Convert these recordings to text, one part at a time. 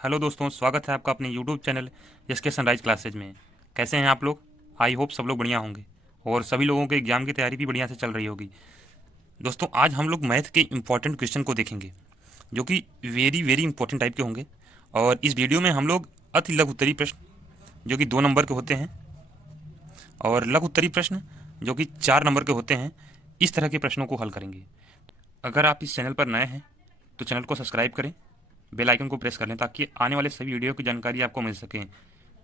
Hello दोस्तों, स्वागत है आपका अपने YouTube channel SK sunrise classes में। कैसे हैं आप लोग? आई होप सब लोग बढ़िया होंगे और सभी लोगों के एग्जाम की तैयारी भी बढ़िया से चल रही होगी। दोस्तों, आज हम लोग मैथ के इंपॉर्टेंट क्वेश्चन को देखेंगे जो कि वेरी वेरी इंपॉर्टेंट टाइप के होंगे। और इस वीडियो में हम लोग अति लघु उत्तरीय प्रश्न जो कि 2 नंबर के होते हैं और लघु उत्तरीय प्रश्न जो कि 4 नंबर के होते हैं, इस तरह के प्रश्नों को हल करेंगे। अगर आप इस चैनल पर नए हैं तो चैनल को सब्सक्राइब करें, बेल आइकन को प्रेस कर लें ताकि आने वाले सभी वीडियो की जानकारी आपको मिल सके।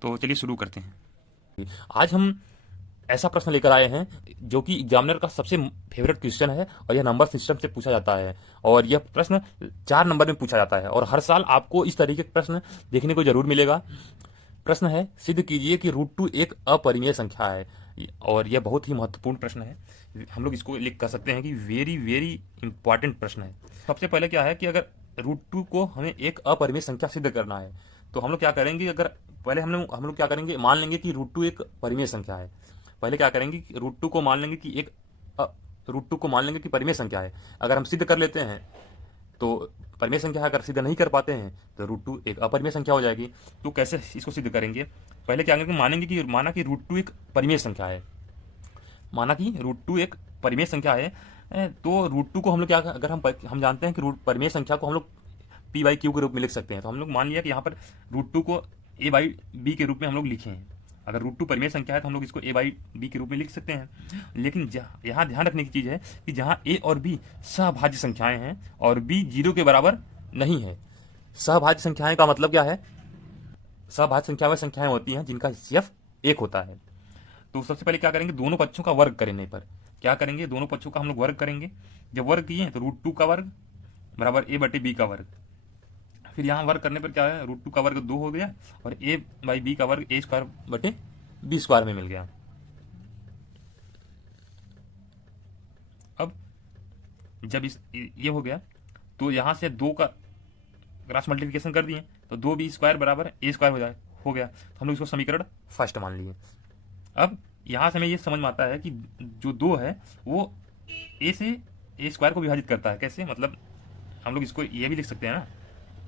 तो चलिए शुरू करते हैं। आज हम ऐसा प्रश्न लेकर आए हैं जो कि एग्जामिनर का सबसे फेवरेट क्वेश्चन है और यह नंबर सिस्टम से पूछा जाता है और यह प्रश्न 4 नंबर में पूछा जाता है और हर साल आपको इस तरीके का प्रश्न देखने को जरूर मिलेगा। प्रश्न है, सिद्ध कीजिए कि √2 एक अपरिमेय संख्या है। और यह बहुत ही महत्वपूर्ण प्रश्न है। हम लोग इसको लिख कर सकते हैं कि वेरी वेरी इंपॉर्टेंट प्रश्न है। सबसे पहले क्या है कि अगर √2 को हमें एक अपरिमेय संख्या सिद्ध करना है तो हम लोग क्या करेंगे, अगर पहले हम लोग क्या करेंगे, मान लेंगे कि √2 एक परिमेय संख्या है। पहले क्या करेंगे कि √2 को मान लेंगे कि √2 को मान लेंगे कि परिमेय संख्या है। अगर हम सिद्ध कर लेते हैं तो परिमेय संख्या अगर सिद्ध नहीं कर पाते हैं तो √2 एक अपरिमेय संख्या हो जाएगी। तो कैसे इसको सिद्ध करेंगे? पहले क्या करेंगे, माना कि √2 एक परिमेय संख्या है। माना कि √2 एक परिमेय संख्या है। तो √2 को हम लोग क्या, अगर हम जानते हैं कि परिमेय संख्या को हम लोग p/q के रूप में लिख सकते हैं। तो हम लोग मान लिया कि यहाँ पर √2 को a/b के रूप में हम लोग लिखे हैं। अगर √2 परिमेय संख्या है तो हम लोग इसको a/b के रूप में लिख सकते हैं। लेकिन यहाँ ध्यान रखने की चीज़ है कि जहाँ a और b सहभाज्य संख्याएं हैं और b 0 के बराबर नहीं है। सहभाज्य संख्याएं का मतलब क्या है? सहभाज्य संख्या वे संख्याएं होती हैं जिनका HCF 1 होता है। तो सबसे पहले क्या करेंगे, दोनों पक्षों का वर्ग करने पर क्या करेंगे, दोनों पक्षों का हम लोग वर्ग करेंगे। जब वर्ग किए तो √2 का वर्ग बराबर a/b का वर्ग। फिर यहाँ वर्ग करने पर क्या है, √2 का वर्ग 2 हो गया और a/b का वर्ग a²/b² में मिल गया। अब जब ये हो गया तो यहाँ से 2 का क्रॉस मल्टीप्लिकेशन कर दिए तो 2b² बराबर a² हो गया। तो हम लोग इसको समीकरण फर्स्ट मान लिए। अब यहाँ से हमें ये समझ में आता है कि जो 2 है वो a से a² को विभाजित करता है। कैसे? मतलब हम लोग इसको ये भी लिख सकते हैं ना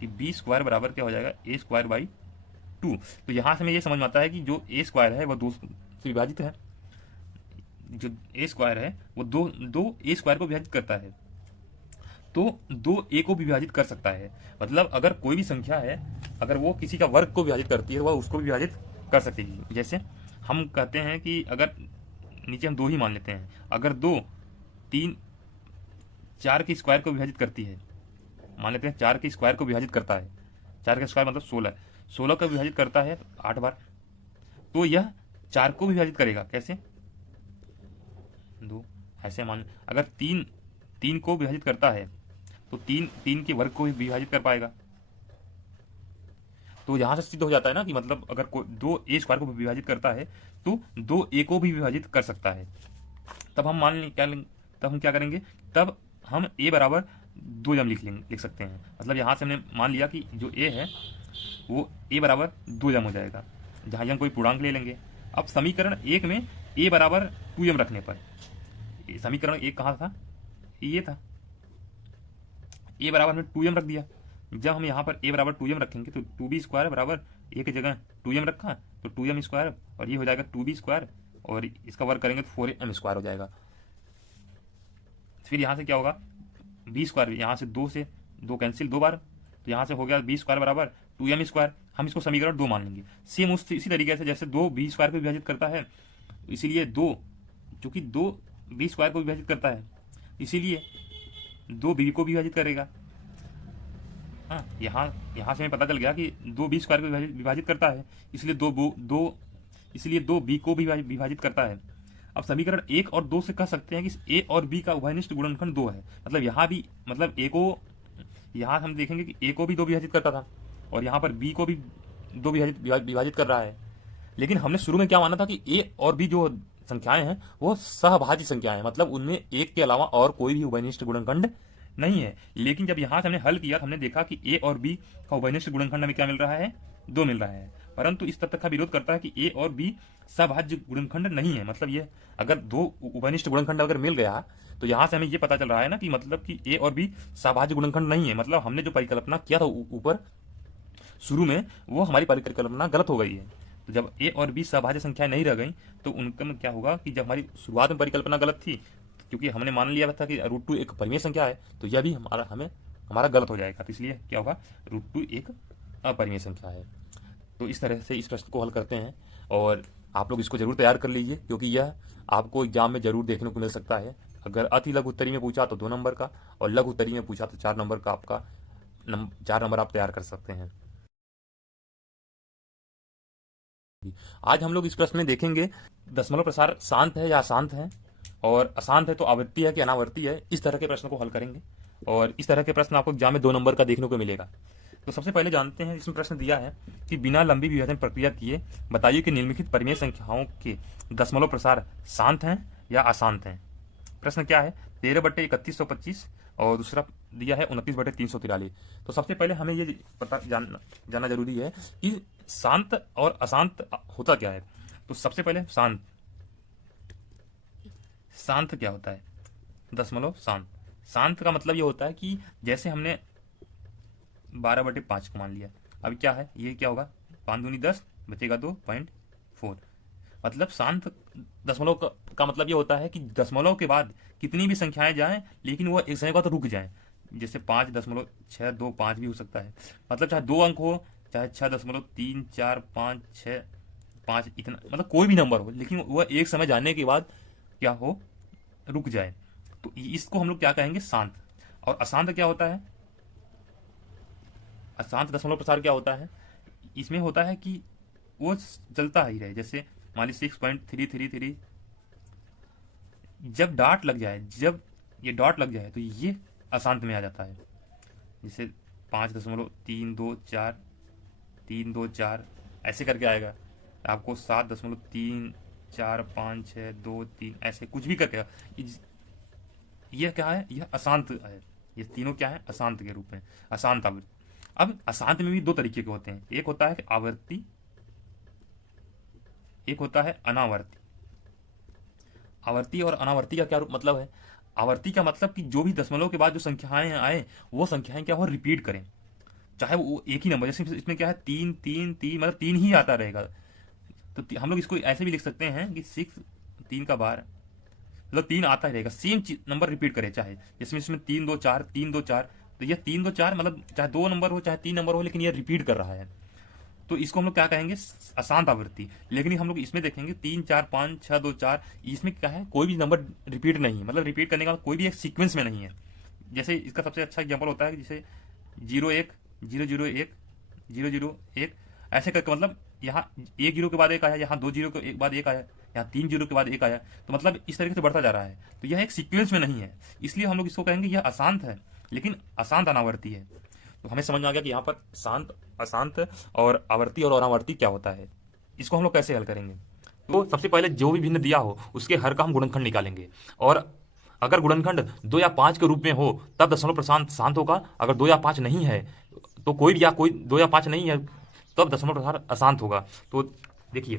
कि b² बराबर क्या हो जाएगा, a²/2। तो यहाँ से हमें ये समझ में आता है कि जो a² है वो 2 से विभाजित है। जो a² है वो दो a² को विभाजित करता है। तो 2a को भी विभाजित कर सकता है। मतलब अगर कोई भी संख्या है, अगर वो किसी का वर्ग को विभाजित करती है तो वह उसको भी विभाजित कर सकेगी। जैसे हम कहते हैं कि अगर नीचे हम 2 ही मान लेते हैं, अगर 2 3 4 के स्क्वायर को विभाजित करती है, मान लेते हैं 4 के स्क्वायर को विभाजित करता है, 4 का स्क्वायर मतलब 16, 16 का विभाजित करता है 8 बार, तो यह 4 को विभाजित करेगा। कैसे? 2 ऐसे मान, अगर 3 को विभाजित करता है तो 3 के वर्ग को भी विभाजित कर पाएगा। तो यहां से सिद्ध हो जाता है ना कि मतलब अगर कोई 2a² को विभाजित करता है तो 2a को भी विभाजित कर सकता है। तब हम तब हम क्या करेंगे, तब हम a बराबर 2 जम लिख सकते हैं। मतलब यहाँ से हमने मान लिया कि जो a है वो a बराबर 2 जम हो जाएगा, जहाँ हम कोई पूर्णांक ले लेंगे। अब समीकरण 1 में a बराबर 2m रखने पर, समीकरण 1 कहाँ था, ये था, a बराबर हमने 2m रख दिया। जब हम यहाँ पर a बराबर 2m रखेंगे तो 2b² बराबर a की जगह 2m रखा तो 2m² और ये हो जाएगा 2b² और इसका वर्ग करेंगे तो 4m² हो जाएगा। फिर यहाँ से क्या होगा, b², यहाँ से 2 से 2 कैंसिल 2 बार, तो यहाँ से हो गया b² बराबर 2m²। हम इसको समीकरण 2 मान लेंगे। सेम इसी तरीके से जैसे 2 b² को विभाजित करता है, इसीलिए 2, चूंकि 2 b² को विभाजित करता है इसीलिए 2 b को विभाजित करेगा। हाँ, यहाँ से हमें पता चल गया कि 2 b² को विभाजित करता है, इसलिए 2 b को भी विभाजित करता है। अब समीकरण 1 और 2 से कह सकते हैं कि a और b का उभयनिष्ठ गुणनखंड 2 है। मतलब यहाँ भी, मतलब a को, यहाँ हम देखेंगे कि a को भी 2 विभाजित करता था और यहाँ पर b को भी 2 विभाजित कर रहा है। लेकिन हमने शुरू में क्या माना था कि a और b जो संख्याएं हैं वो सहभाज्य संख्याएं हैं, मतलब उनमें एक के अलावा और कोई भी उभयनिष्ठ गुणनखंड नहीं है। लेकिन जब यहाँ से हमने हल किया तो हमने देखा कि a और b का उभयनिष्ठ गुणनखंड हमें क्या मिल रहा है, 2 मिल रहा है। परंतु इस तथ्य का विरोध करता है कि a और b सहभाज्य गुणनखंड नहीं है। मतलब ये अगर 2 उभयनिष्ठ गुणनखंड अगर मिल गया तो यहाँ से हमें ये पता चल रहा है ना कि मतलब कि a और b सहभाज्य गुणनखंड नहीं है। मतलब हमने जो परिकल्पना किया था ऊपर, शुरू में, वो हमारी परिकल्पना गलत हो गई है। तो जब ए और बी सभाज्य संख्याएं नहीं रह गई तो उनका में क्या होगा कि जब हमारी शुरुआत में परिकल्पना गलत थी, क्योंकि हमने मान लिया था कि √2 एक परिमेय संख्या है, तो यह भी हमारा गलत हो जाएगा। तो इसलिए क्या होगा, √2 एक अपरिमेय संख्या है। तो इस तरह से इस प्रश्न को हल करते हैं, और आप लोग इसको जरूर तैयार कर लीजिए, क्योंकि यह आपको एग्जाम में जरूर देखने को मिल सकता है। अगर अति लघु उत्तरी में पूछा तो 2 नंबर का, और लघु उत्तरी में पूछा तो 4 नंबर का, आपका 4 नंबर आप तैयार कर सकते हैं। आज हम लोग इस प्रश्न में देखेंगे दशमलव प्रसार शांत है या अशांत है, और अशांत है तो आवृत्ति है कि अनावर्ती है। इस तरह के प्रश्न को हल करेंगे, और इस तरह के प्रश्न आपको एग्जाम में 2 नंबर का देखने को मिलेगा। तो सबसे पहले जानते हैं, इसमें प्रश्न दिया है कि बिना लंबी विभाजन प्रक्रिया किए बताइए कि निम्नलिखित परिमेय संख्याओं के दशमलव प्रसार शांत हैं या अशांत हैं। प्रश्न क्या है, 13/3125, और दूसरा दिया है 29/343। तो सबसे पहले हमें ये पता जानना जरूरी है कि शांत और अशांत होता क्या है। तो सबसे पहले शांत क्या होता है, दशमलव शांत। शांत का मतलब ये होता है कि जैसे हमने 12/5 को मान लिया, अब क्या है, ये क्या होगा, 5 दूनी 10, बचेगा 2.4। मतलब शांत दशमलव का मतलब ये होता है कि दशमलव के बाद कितनी भी संख्याएं जाएं, लेकिन वो एक समय बाद तो रुक जाएं। जैसे 5.625 भी हो सकता है, मतलब चाहे 2 अंक हो, चाहे 6.34565, इतना मतलब कोई भी नंबर हो, लेकिन वह एक समय जाने के बाद क्या हो, रुक जाए। तो इसको हम लोग क्या कहेंगे, शांत। और अशांत क्या होता है, अशांत दशमलव प्रसार क्या होता है, इसमें होता है कि वो चलता ही रहे। जैसे मान लीजिए 6.333, जब डॉट लग जाए, जब ये डॉट लग जाए तो ये अशांत में आ जाता है। जैसे 5.324 ऐसे करके आएगा, आपको 7.345623 ऐसे कुछ भी करके, यह क्या है, यह अशांत है। ये तीनों क्या है, अशांत के रूप में, अशांत आवृत्ति। अब अशांत में भी 2 तरीके के होते हैं, एक होता है आवर्ती, एक होता है अनावर्ती। आवर्ती और अनावर्ती का क्या मतलब है, आवर्ती का मतलब कि जो भी दशमलव के बाद जो संख्याएं आए, वो संख्याएं क्या हो, रिपीट करें, चाहे वो एक ही नंबर। जैसे इसमें क्या है, 3 मतलब 3 ही आता रहेगा। तो हम लोग इसको ऐसे भी लिख सकते हैं कि 6 3 का 12, मतलब 3 आता ही रहेगा, सेम नंबर रिपीट करे, चाहे जिसमें इसमें 3 2 4 3 2 4, तो यह 3 2 4 मतलब चाहे 2 नंबर हो चाहे 3 नंबर हो, लेकिन यह रिपीट कर रहा है। तो इसको हम लोग क्या कहेंगे, अशांत आवृत्ति। लेकिन हम लोग इसमें देखेंगे 3 4 5 6 2 4, इसमें क्या है, कोई भी नंबर रिपीट नहीं है, मतलब रिपीट करने का कोई भी एक सीक्वेंस में नहीं है। जैसे इसका सबसे अच्छा एग्जाम्पल होता है, जैसे 01 001 001 ऐसे करके, मतलब यहाँ 1 जीरो के बाद 1 आया, यहाँ 2 जीरो के बाद 1 आया, यहाँ 3 जीरो के बाद 1 आया, तो मतलब इस तरीके से बढ़ता जा रहा है। तो यह एक सीक्वेंस में नहीं है, इसलिए हम लोग इसको कहेंगे यह अशांत है, लेकिन अशांत अनावर्ती है। तो हमें समझ में आ गया कि यहाँ पर शांत, अशांत और आवर्ती और अनावर्ती क्या होता है। इसको हम लोग कैसे हल करेंगे, तो सबसे पहले जो भी भिन्न दिया हो उसके हर का हम गुणनखंड निकालेंगे, और अगर गुणनखंड 2 या 5 के रूप में हो तब दशमलव प्रसार शांत होगा। अगर 2 या 5 नहीं है तो कोई 2 या 5 नहीं है तब दशमलव प्रसार अशांत होगा। तो देखिए,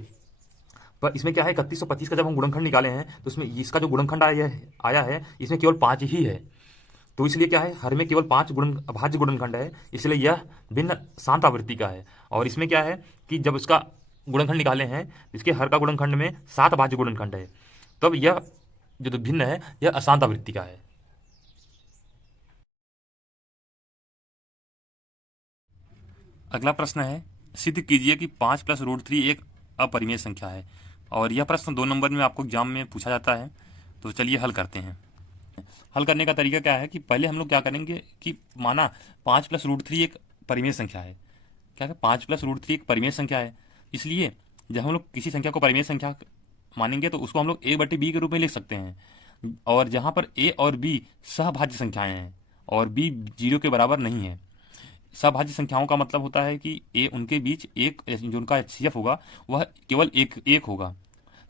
पर इसमें क्या है, 3125 का जब हम गुणनखंड निकाले हैं तो इसमें इसका जो गुणनखंड आया है इसमें केवल 5 ही है। तो इसलिए क्या है, हर में केवल 5 अभाज्य गुणनखंड है, इसलिए यह भिन्न शांत आवृत्ति का है। और इसमें क्या है कि जब इसका गुणनखंड निकाले हैं, इसके हर का गुणनखंड में 7 अभाज्य गुणनखंड है, तब यह जो भिन्न है यह अशांत आवृत्ति का है। अगला प्रश्न है, सिद्ध कीजिए कि 5 + √3 एक अपरिमेय संख्या है। और यह प्रश्न 2 नंबर में आपको एग्जाम में पूछा जाता है। तो चलिए हल करते हैं। हल करने का तरीका क्या है कि पहले हम लोग क्या करेंगे कि माना 5 + √3 एक परिमेय संख्या है। क्या है, 5 + √3 एक परिमेय संख्या है, इसलिए जब हम लोग किसी संख्या को परिमेय संख्या मानेंगे तो उसको हम लोग a/b के रूप में लिख सकते हैं। और जहाँ पर a और b सहभाज्य संख्याएं हैं और b 0 के बराबर नहीं है। सहभाज्य संख्याओं का मतलब होता है कि a उनके बीच एक जो उनका HCF होगा वह केवल एक होगा।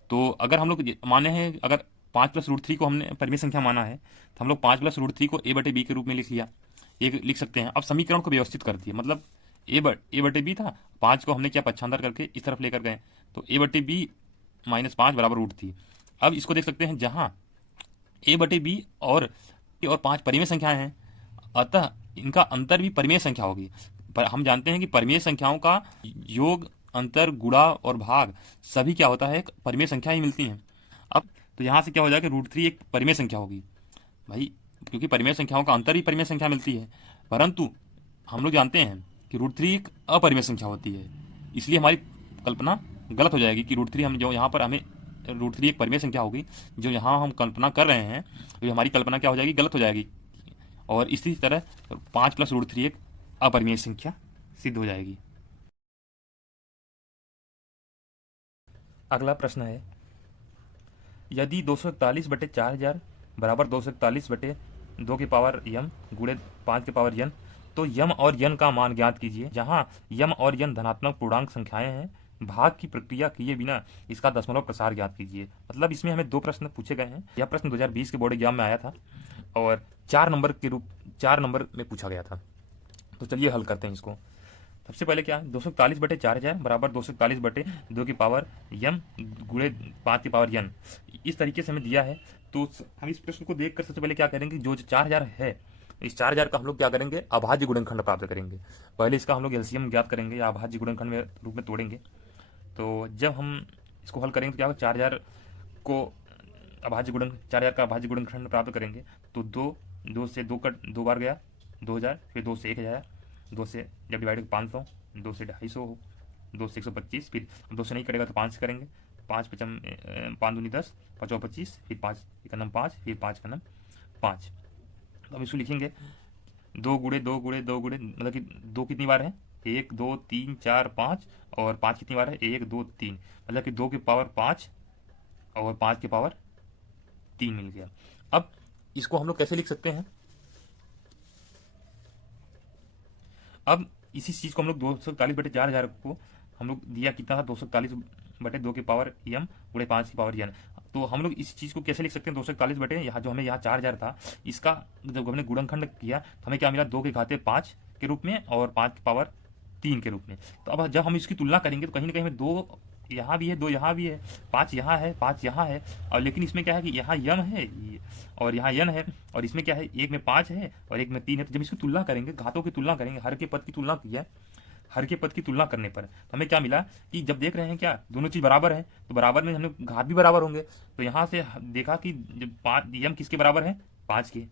तो अगर हम लोग माने हैं, अगर 5 + √3 को हमने परिमेय संख्या माना है, तो हम लोग 5 + √3 को a/b के रूप में लिख लिया, एक लिख सकते हैं। अब समीकरण को व्यवस्थित कर दिए, मतलब a/b था, 5 को हमने क्या पक्षांतर करके इस तरफ लेकर गए, तो a/b - 5 = √3। अब इसको देख सकते हैं, जहाँ a/b और 5 परिमेय संख्याएं हैं, अतः इनका अंतर भी परिमेय संख्या होगी। पर हम जानते हैं कि परिमेय संख्याओं का योग, अंतर, गुणा और भाग सभी क्या होता है, एक परिमेय संख्या ही मिलती हैं। अब तो यहाँ से क्या हो जाएगा, √3 एक परिमेय संख्या होगी भाई, क्योंकि परिमेय संख्याओं का अंतर ही परिमेय संख्या मिलती है। परंतु हम लोग जानते हैं कि √3 एक अपरिमेय संख्या होती है, इसलिए हमारी कल्पना गलत हो जाएगी कि √3 हम जो यहाँ पर हमें √3 एक परिमेय संख्या होगी, जो यहाँ हम कल्पना कर रहे हैं तो हमारी कल्पना क्या हो जाएगी, गलत हो जाएगी। और इसी तरह 5 + √3 एक अपरिमेय संख्या सिद्ध हो जाएगी। अगला प्रश्न है, यदि 241/4000 बराबर 241/2 की पावर m गुणे 5 की पावर n, तो यम और यन का मान ज्ञात कीजिए। जहां यम और यन धनात्मक पूर्णांक संख्याएं हैं, भाग की प्रक्रिया किए बिना इसका दशमलव प्रसार ज्ञात कीजिए। मतलब इसमें हमें दो प्रश्न पूछे गए हैं। यह प्रश्न 2020 के बोर्ड एग्जाम में आया था और 4 नंबर में पूछा गया था। तो चलिए हल करते हैं इसको। सबसे पहले क्या है, 241/4000 बराबर 241/2 की पावर यम गुणे 5 की पावर यन, इस तरीके से हमें दिया है। तो हम इस प्रश्न को देखकर सबसे पहले क्या करेंगे, जो 4000 है, इस 4000 का हम लोग क्या करेंगे, अभाज्य गुणनखंड प्राप्त करेंगे। पहले इसका हम लोग एलसीएम ज्ञात करेंगे या अभाज्य गुणनखंड में रूप में तोड़ेंगे। तो जब हम इसको हल करेंगे तो क्या होगा, 4000 को अभाज्य गुणन 4000 का अभाज्य गुणनखंड प्राप्त करेंगे। तो 2 से 2 का 2 बार गया 2000, फिर 2 से 1000, 2 से जब डिवाइड 500, 2 से 250 हो, 2 से 125, फिर 2 से नहीं करेगा तो 5 से करेंगे। 5 दूनी 10, 5 25, फिर 5 एकनम 5, फिर 5 एकनम 5। तो हम इसको लिखेंगे 2 गुणे 2 गुणे 2 गुणे, मतलब कि 2 कितनी बार है, 1 2 3 4 5, और 5 कितनी बार है, 1 2 3, मतलब कि 2 की पावर 5 और 5 की पावर 3 मिल गया। अब इसको हम लोग कैसे लिख सकते हैं, अब इसी चीज़ को हम लोग 241/4000 को हम लोग दिया कितना था, 241/2 की पावर यम गुणे 5 की पावर यन। तो हम लोग इस चीज़ को कैसे लिख सकते हैं, 241 यहाँ जो हमें यहाँ 4000 था, इसका जब हमने गुणनखंड किया तो हमें क्या मिला, 2 के घाते 5 के रूप में और 5 की पावर 3 के रूप में। तो अब जब हम इसकी तुलना करेंगे तो कहीं ना कहीं हमें 2 यहाँ भी है, 2 यहाँ भी है, 5 यहाँ है, 5 यहाँ है, और लेकिन इसमें क्या है कि यहाँ यम है और यहाँ यन है, और इसमें क्या है, एक में 5 है और एक में 3 है। तो जब इसकी तुलना करेंगे, घातों की तुलना करेंगे, हर के पद की तुलना की है, हर के पद की तुलना करने पर तो हमें क्या मिला कि जब देख रहे हैं क्या दोनों चीज़ बराबर है, तो बराबर में हमने घात भी बराबर होंगे। तो यहाँ से देखा कि जब 5 यम किसके बराबर है, 5 के,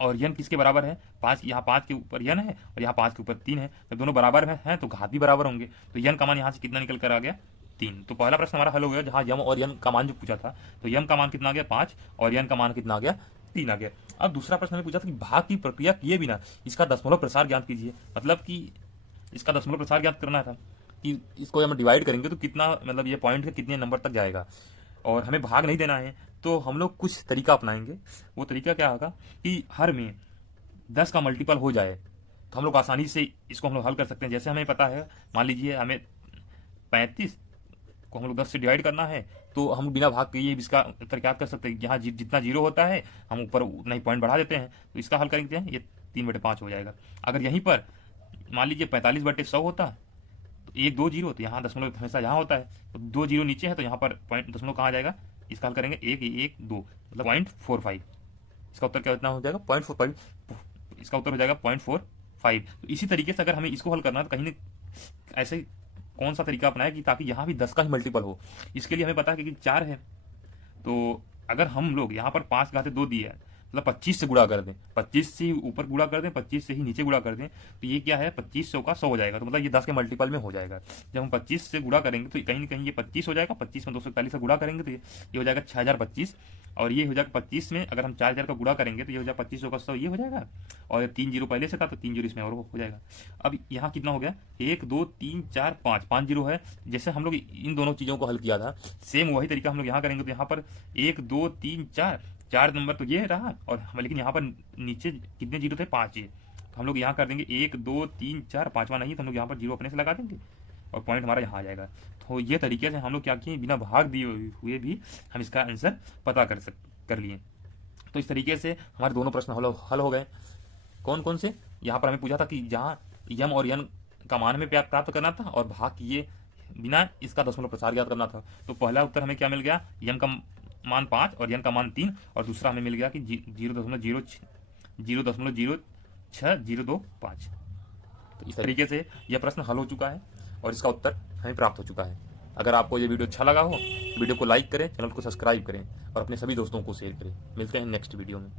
और यन किसके बराबर है, 5, यहाँ 5 के ऊपर यन है और यहाँ 5 के ऊपर 3 है। जब दोनों बराबर में हैं तो घात भी बराबर होंगे। तो यन का मान यहाँ से कितना निकल कर आ गया, 3। तो पहला प्रश्न हमारा हल हो गया, जहाँ यम और यन का मान जो पूछा था, तो यम का मान कितना आ गया, 5, और यन का मान कितना आ गया, 3 आ गया। अब दूसरा प्रश्न हमें पूछा था कि भाग की प्रक्रिया किए बिना इसका दशमलव प्रसार ज्ञात कीजिए। मतलब कि इसका दशमलव प्रसार ज्ञात करना था कि इसको हम डिवाइड करेंगे तो कितना, मतलब ये पॉइंट के कितने नंबर तक जाएगा, और हमें भाग नहीं देना है। तो हम लोग कुछ तरीका अपनाएंगे। वो तरीका क्या होगा कि हर में 10 का मल्टीपल हो जाए तो हम लोग आसानी से इसको हम लोग हल कर सकते हैं। जैसे हमें पता है, मान लीजिए हमें 35 को हम लोग 10 से डिवाइड करना है, तो हम बिना भाग किए इसका उत्तर क्या कर सकते हैं, यहाँ जितना जीरो होता है हम ऊपर उतना ही पॉइंट बढ़ा देते हैं। तो इसका हल करेंगे, ये 3/5 हो जाएगा। अगर यहीं पर मान लीजिए 45/100 होता, तो 1 2 जीरो, तो यहाँ दशमलव हमेशा यहाँ होता है, तो 2 जीरो नीचे है, तो यहाँ पर पॉइंट दशमलव कहाँ आ जाएगा, इसका हल करेंगे 1 1 2, मतलब 0.45। इसका उत्तर क्या हो जाएगा, 0.45। इसका उत्तर हो जाएगा 0.45। तो इसी तरीके से अगर हमें इसको हल करना है तो कहीं ऐसे कौन सा तरीका अपनाए कि ताकि यहाँ भी 10 का ही मल्टीपल हो। इसके लिए हमें पता है कि 4 है, तो अगर हम लोग यहाँ पर 5 घाते 2 दिए है, मतलब 25 से गुणा कर दें, 25 से ऊपर गुणा कर दें, 25 से ही नीचे गुणा कर दें, तो ये क्या है, 25 100 का 100 हो जाएगा। तो मतलब ये 10 के मल्टीपल में हो जाएगा। जब हम 25 से गुणा करेंगे तो कहीं ना कहीं ये 25 हो जाएगा, 25 में 241 से गुणा करेंगे तो ये हो जाएगा 6025, और ये हो जाएगा 25 में अगर हम 4000 का गुणा करेंगे तो ये हो जाएगा 25 का 100, ये हो जाएगा, और 3 जीरो पहले से था तो 3 जीरो इसमें और हो जाएगा। अब यहाँ कितना हो गया, 1 2 3 4 5 जीरो है। जैसे हम लोग इन दोनों चीज़ों को हल किया था, सेम वही तरीका हम लोग यहाँ करेंगे। तो यहाँ पर 1 2 3 4 नंबर तो ये रहा, और हम लेकिन यहाँ पर नीचे कितने जीरो थे, 5 ये, तो हम लोग यहाँ कर देंगे 1 2 3 4, 5वां नहीं, तो हम लोग यहाँ पर जीरो अपने से लगा देंगे और पॉइंट हमारा यहाँ आ जाएगा। तो ये तरीके से हम लोग क्या किए, बिना भाग दिए हुए भी हम इसका आंसर पता कर लिए। तो इस तरीके से हमारे दोनों प्रश्न हल हो गए। कौन कौन से, यहाँ पर हमें पूछा था कि जहाँ यम और यन का मान हमें प्राप्त करना था और भाग किए बिना इसका दशमलव प्रसार ज्ञात करना था। तो पहला उत्तर हमें क्या मिल गया, यम का मान 5 और यन का मान 3, और दूसरा हमें मिल गया कि 0.00602 5। इस तरीके से यह प्रश्न हल हो चुका है और इसका उत्तर हमें प्राप्त हो चुका है। अगर आपको ये वीडियो अच्छा लगा हो, वीडियो को लाइक करें, चैनल को सब्सक्राइब करें और अपने सभी दोस्तों को शेयर करें। मिलते हैं नेक्स्ट वीडियो में।